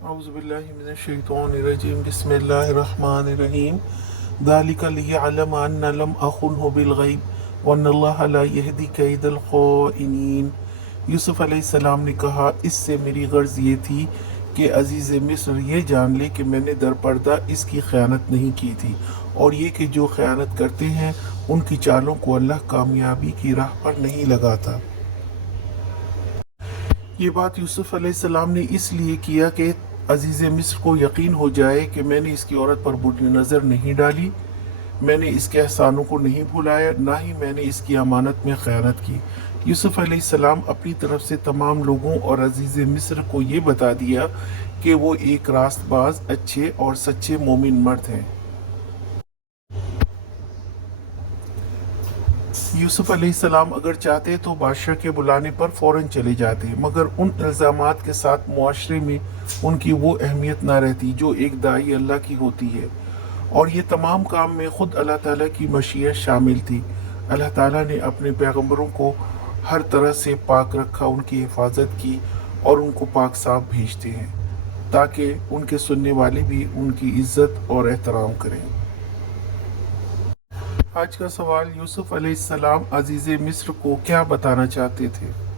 औज़ुबिल्लाहिमिनश्शैतानिर्रजीम बिस्मिल्लाहिर्रहमानिर्रहीम ज़ालिका लियअलम अन्ना लम अख़ुनहु बिलग़ैब वन्नल्लाहा ला यहदी कैदल ख़ाइनीन। यूसुफ़ अलैहिस्सलाम ने कहा, इससे मेरी गर्ज ये थी कि अज़ीज़ मिस्र ये जान ले कि मैंने दरपर्दा इसकी ख़यानत नहीं की थी, और ये कि जो ख़यानत करते हैं उनकी चालों को अल्लाह कामयाबी की राह पर नहीं लगाता। ये बात यूसुफ अलैहिस्सलाम ने इसलिए किया कि अजीज़ मिस्र को यकीन हो जाए कि मैंने इसकी औरत पर बुरी नज़र नहीं डाली, मैंने इसके एहसानों को नहीं भुलाया, ना ही मैंने इसकी अमानत में ख़यानत की। यूसुफ अलैहिस्सलाम अपनी तरफ से तमाम लोगों और अजीज़ मिस्र को ये बता दिया कि वो एक रास्तबाज, अच्छे और सच्चे मोमिन मर्द हैं। यूसुफ अलैहिस्सलाम अगर चाहते तो बादशाह के बुलाने पर फ़ौरन चले जाते, मगर उन इल्ज़ामात के साथ मुआशरे में उनकी वो अहमियत ना रहती जो एक दाई अल्लाह की होती है, और ये तमाम काम में ख़ुद अल्लाह ताला की मशीयत शामिल थी। अल्लाह ताला ने अपने पैगम्बरों को हर तरह से पाक रखा, उनकी हिफाजत की और उनको पाक साफ भेजते हैं ताकि उनके सुनने वाले भी उनकी इज़्ज़त और एहतराम करें। आज का सवाल, यूसुफ अलैहिस्सलाम अजीज़ मिस्र को क्या बताना चाहते थे?